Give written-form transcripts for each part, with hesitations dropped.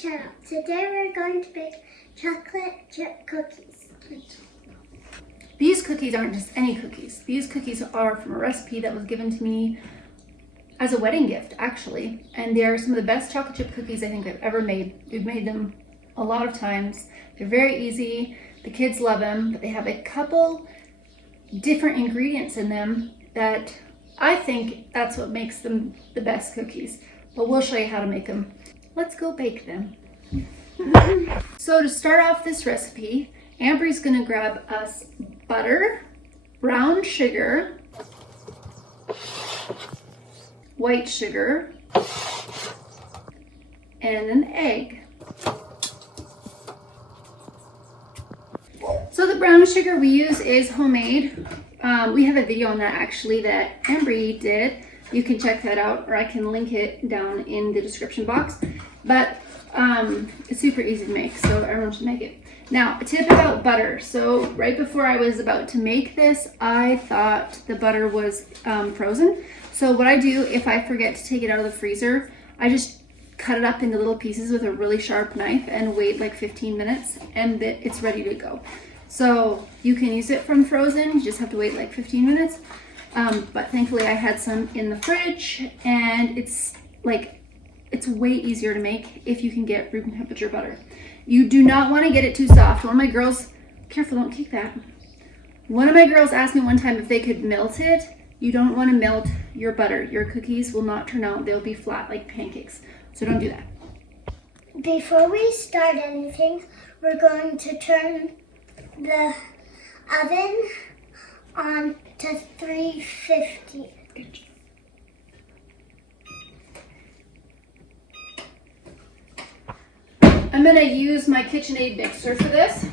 channel. Today we're going to bake chocolate chip cookies. These cookies aren't just any cookies. These cookies are from a recipe that was given to me as a wedding gift, actually. And they are some of the best chocolate chip cookies I think I've ever made. We've made them a lot of times. They're very easy. The kids love them, but they have a couple different ingredients in them that I think that's what makes them the best cookies. But we'll show you how to make them. Let's go bake them. So to start off this recipe, Ambry's gonna grab us butter, brown sugar, white sugar, and an egg. So the brown sugar we use is homemade. We have a video on that actually that Ambry did. You can check that out, or I can link it down in the description box. But it's super easy to make, so everyone should make it. Now, a tip about butter. So right before I was about to make this, I thought the butter was frozen. So what I do if I forget to take it out of the freezer, I just cut it up into little pieces with a really sharp knife and wait like 15 minutes and it's ready to go. So you can use it from frozen, you just have to wait like 15 minutes. But thankfully I had some in the fridge, and it's way easier to make if you can get room temperature butter. You do not want to get it too soft. One of my girls, careful, don't kick that. One of my girls asked me one time if they could melt it. You don't want to melt your butter. Your cookies will not turn out. They'll be flat like pancakes. So don't do that. Before we start anything, we're going to turn the oven on to 350. Good job. I'm gonna use my KitchenAid mixer for this.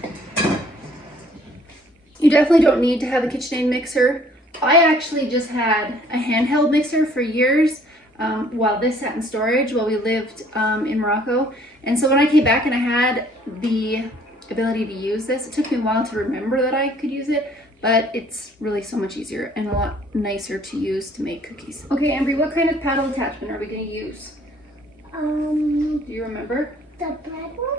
You definitely don't need to have a KitchenAid mixer. I actually just had a handheld mixer for years while this sat in storage while we lived in Morocco. And so when I came back and I had the ability to use this, it took me a while to remember that I could use it, but it's really so much easier and a lot nicer to use to make cookies. Okay, Ambry, what kind of paddle attachment are we gonna use? Do you remember? The bread one?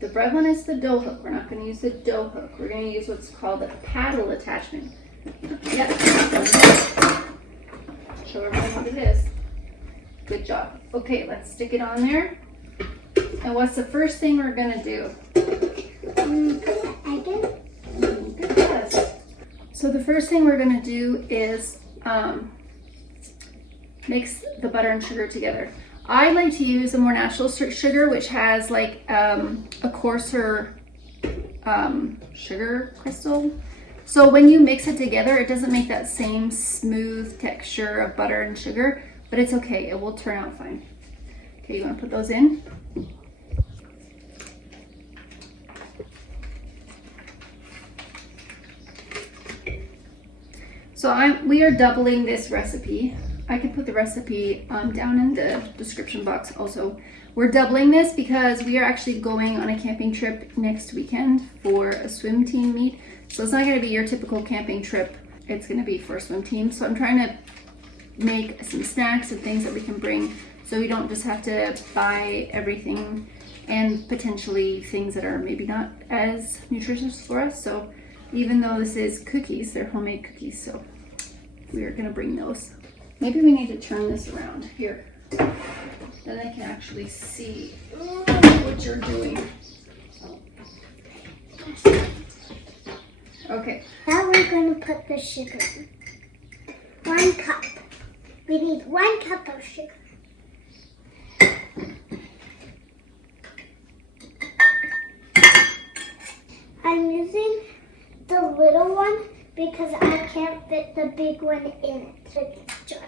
The bread one is the dough hook. We're not going to use the dough hook. We're going to use what's called a paddle attachment. Yep. Show everyone what it is. Good job. Okay, let's stick it on there. And what's the first thing we're going to do? Put the egg in. Good guess. So the first thing we're going to do is mix the butter and sugar together. I like to use a more natural sugar, which has like a coarser sugar crystal. So when you mix it together, it doesn't make that same smooth texture of butter and sugar, but it's okay. It will turn out fine. Okay, you want to put those in? So we are doubling this recipe. I can put the recipe down in the description box also. We're doubling this because we are actually going on a camping trip next weekend for a swim team meet. So it's not going to be your typical camping trip. It's going to be for a swim team. So I'm trying to make some snacks and things that we can bring so we don't just have to buy everything and potentially things that are maybe not as nutritious for us. So even though this is cookies, they're homemade cookies, so we are going to bring those. Maybe we need to turn this around here. Then I can actually see what you're doing. Okay. Now we're going to put the sugar in. 1 cup. We need 1 cup of sugar. I'm using the little one because I can't fit the big one in the jar.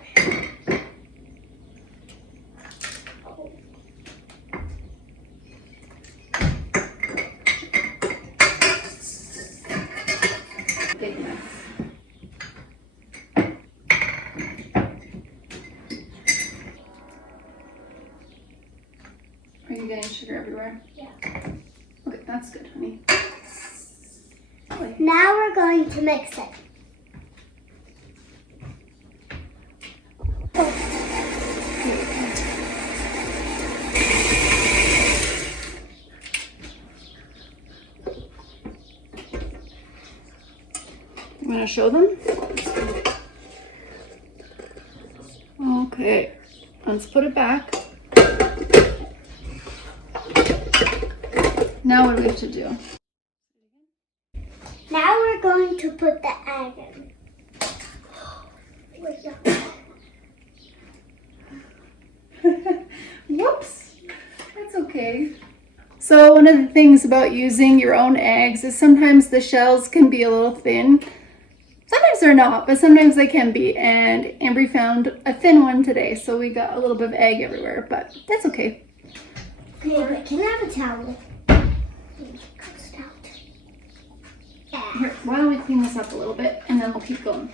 Big mess. Are you getting sugar everywhere? Yeah. Okay, that's good, honey. Now we're going to mix it. gonna show them. Okay, let's put it back. Now what do we have to do? Now we're going to put the egg in. Whoops, that's okay. So one of the things about using your own eggs is sometimes the shells can be a little thin. Sometimes they're not, but sometimes they can be. And Ambry found a thin one today, so we got a little bit of egg everywhere, but that's okay. Okay, but can I have a towel? Here, why don't we clean this up a little bit, and then we'll keep going.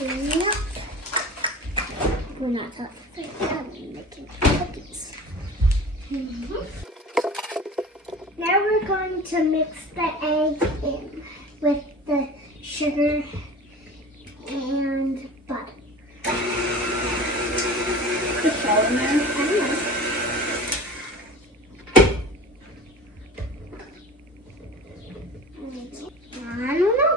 Yep. We're not making cookies. Now we're going to mix the egg in with the sugar and butter. The shell in there? I don't know. I don't know.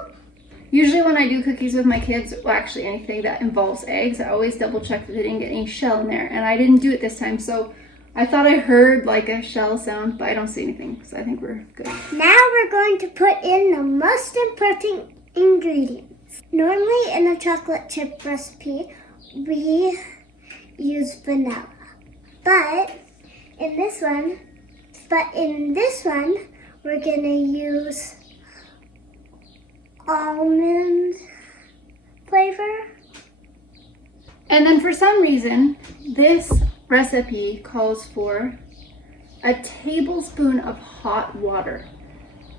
Usually when I do cookies with my kids, well actually anything that involves eggs, I always double check that they didn't get any shell in there. And I didn't do it this time, so I thought I heard like a shell sound, but I don't see anything, so I think we're good. Now we're going to put in the most important ingredients. Normally in a chocolate chip recipe, we use vanilla. But in this one, we're gonna use almond flavor. And then for some reason, this recipe calls for a tablespoon of hot water.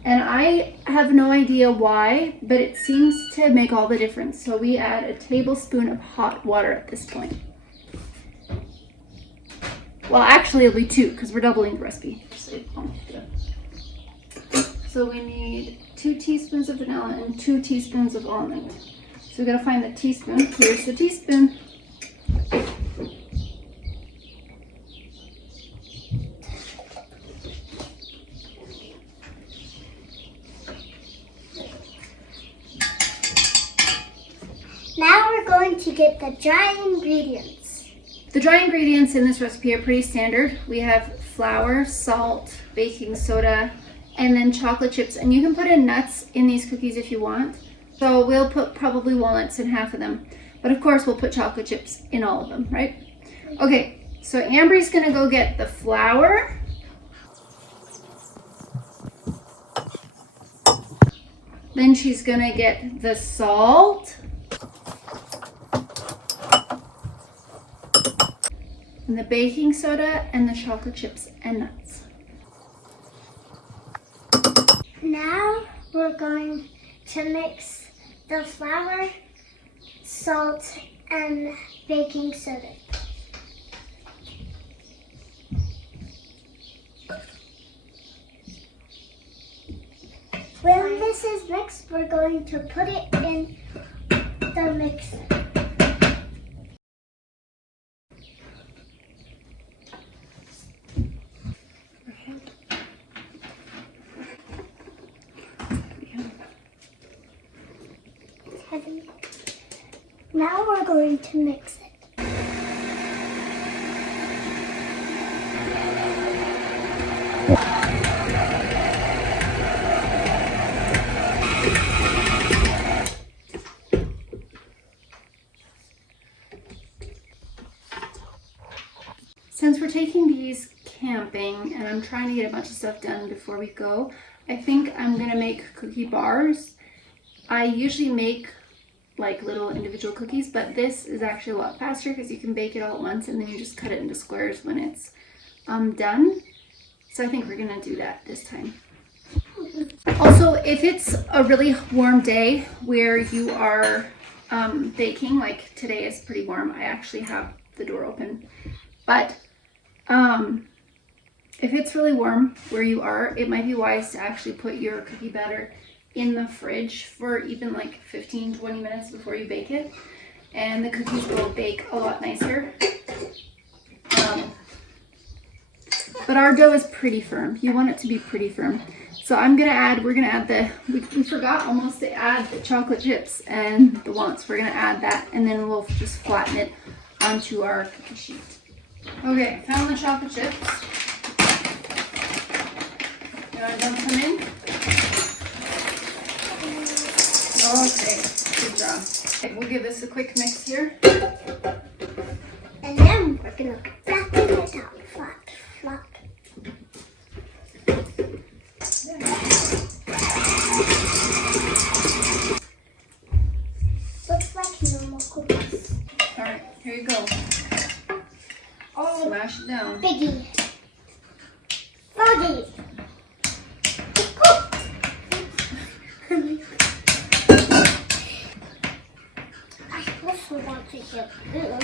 And I have no idea why, but it seems to make all the difference. So we add a tablespoon of hot water at this point. Well, actually it'll be 2 because we're doubling the recipe. So we need 2 teaspoons of vanilla and 2 teaspoons of almond. So we gotta find the teaspoon. Here's the teaspoon. Now we're going to get the dry ingredients. The dry ingredients in this recipe are pretty standard. We have flour, salt, baking soda, and then chocolate chips. And you can put in nuts in these cookies if you want. So we'll put probably walnuts in half of them. But of course we'll put chocolate chips in all of them, right? Okay, so Ambry's gonna go get the flour. Then she's gonna get the salt. And the baking soda and the chocolate chips and nuts. Now we're going to mix the flour, salt, and baking soda. When this is mixed, we're going to put it in the mixer. Now we're going to mix it. Since we're taking these camping and I'm trying to get a bunch of stuff done before we go, I think I'm gonna make cookie bars. I usually make like little individual cookies, but this is actually a lot faster because you can bake it all at once and then you just cut it into squares when it's done. So I think we're gonna do that this time. Also, if it's a really warm day where you are baking, like today is pretty warm, I actually have the door open, but if it's really warm where you are, it might be wise to actually put your cookie batter in the fridge for even like 15-20 minutes before you bake it, and the cookies will bake a lot nicer. But our dough is pretty firm. You want it to be pretty firm. So we're gonna add we forgot almost to add the chocolate chips and the walnuts. We're gonna add that and then we'll just flatten it onto our cookie sheet. Okay, found the chocolate chips. You want to dump them in? Okay, good job. Okay, we'll give this a quick mix here. And then we're gonna flatten it out, flat. Looks like normal cookies. All right, here you go. Oh, Smash it down. biggie. Foggy. I also want to get blue.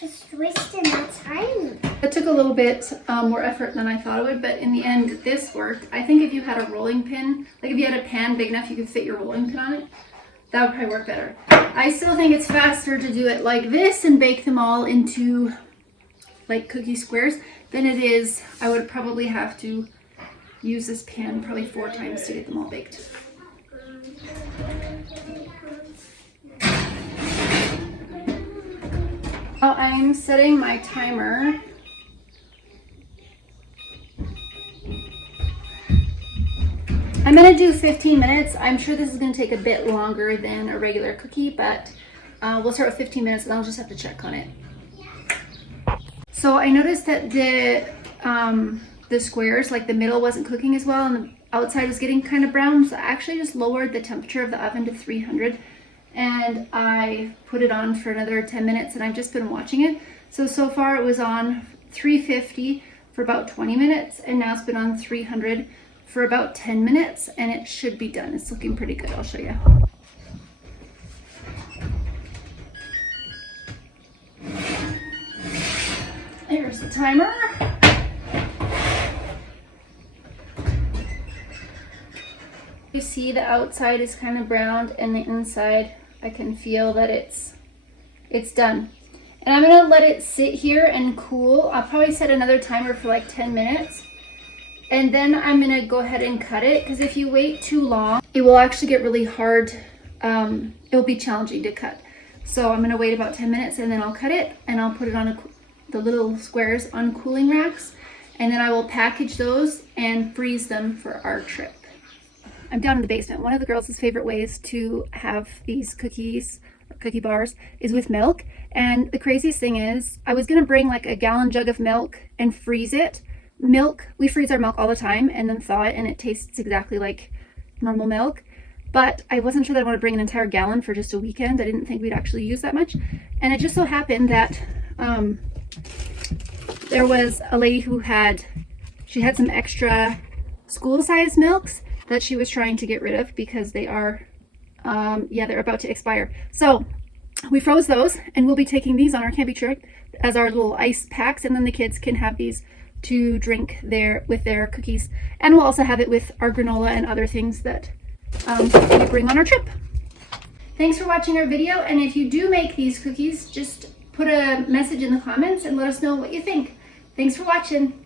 Just wasting my time. It took a little bit more effort than I thought it would, but in the end, this worked. I think if you had a rolling pin, like if you had a pan big enough you could fit your rolling pin on it, that would probably work better. I still think it's faster to do it like this and bake them all into like cookie squares than it is. I would probably have to use this pan probably 4 times to get them all baked. Now I'm setting my timer. I'm gonna do 15 minutes. I'm sure this is gonna take a bit longer than a regular cookie, but we'll start with 15 minutes and I'll just have to check on it. So I noticed that the squares, like the middle wasn't cooking as well and the outside was getting kind of brown. So I actually just lowered the temperature of the oven to 300 and I put it on for another 10 minutes and I've just been watching it. So far it was on 350 for about 20 minutes and now it's been on 300 for about 10 minutes and it should be done. It's looking pretty good. I'll show you. Here's the timer. You see the outside is kind of browned and the inside I can feel that it's done. And I'm gonna let it sit here and cool. I'll probably set another timer for like 10 minutes. And then I'm gonna go ahead and cut it because if you wait too long, it will actually get really hard. It will be challenging to cut. So I'm gonna wait about 10 minutes and then I'll cut it and I'll put it on the little squares on cooling racks. And then I will package those and freeze them for our trip. I'm down in the basement. One of the girls' favorite ways to have these cookies or cookie bars is with milk. And the craziest thing is I was gonna bring like a gallon jug of milk and freeze it. We freeze our milk all the time and then thaw it and it tastes exactly like normal milk. But I wasn't sure that I want to bring an entire gallon for just a weekend. I didn't think we'd actually use that much. And it just so happened that there was a lady who had some extra school-sized milks that she was trying to get rid of because they are, they're about to expire. So we froze those and we'll be taking these on our camping trip as our little ice packs, and then the kids can have these to drink with their cookies. And we'll also have it with our granola and other things that we bring on our trip. Thanks for watching our video, and if you do make these cookies, just put a message in the comments and let us know what you think. Thanks for watching.